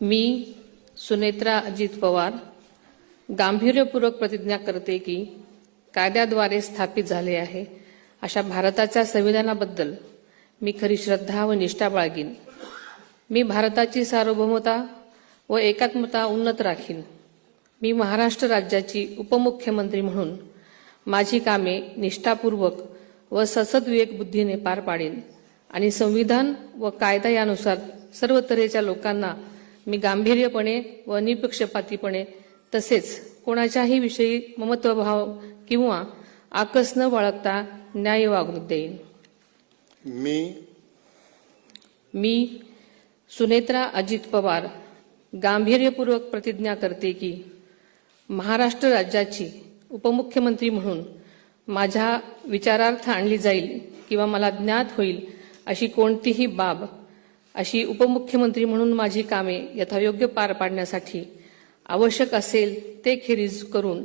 मी सुनेत्रा अजित पवार गांभीर्यपूर्वक प्रतिज्ञा करते की कायद्याद्वारे स्थापित झाले आहे अशा भारताच्या संविधानाबद्दल मी खरी श्रद्धा व निष्ठा बाळगीन। मी भारताची सार्वभौमता व एकात्मता उन्नत राखीन। मी महाराष्ट्र राज्याची उपमुख्यमंत्री म्हणून माझी कामे निष्ठापूर्वक व ससद्विवेक बुद्धीने पार पाडेन आणि संविधान व कायदा यानुसार सर्व तऱ्हेच्या लोकांना मी गांभीर्यपणे व निपक्षपातीपणे तसेच कोणाच्याही विषयी ममत्वभाव किंवा आकस न बाळगता न्याय वागणूक देईन। मी सुनेत्रा अजित पवार गांभीर्यपूर्वक प्रतिज्ञा करते की महाराष्ट्र राज्याची उपमुख्यमंत्री म्हणून माझ्या विचारार्थ आणली जाईल किंवा मला ज्ञात होईल अशी कोणतीही बाब अशी उपमुख्यमंत्री म्हणून माझी कामे यथायोग्य पार पाडण्यासाठी आवश्यक असेल ते खेरीज करून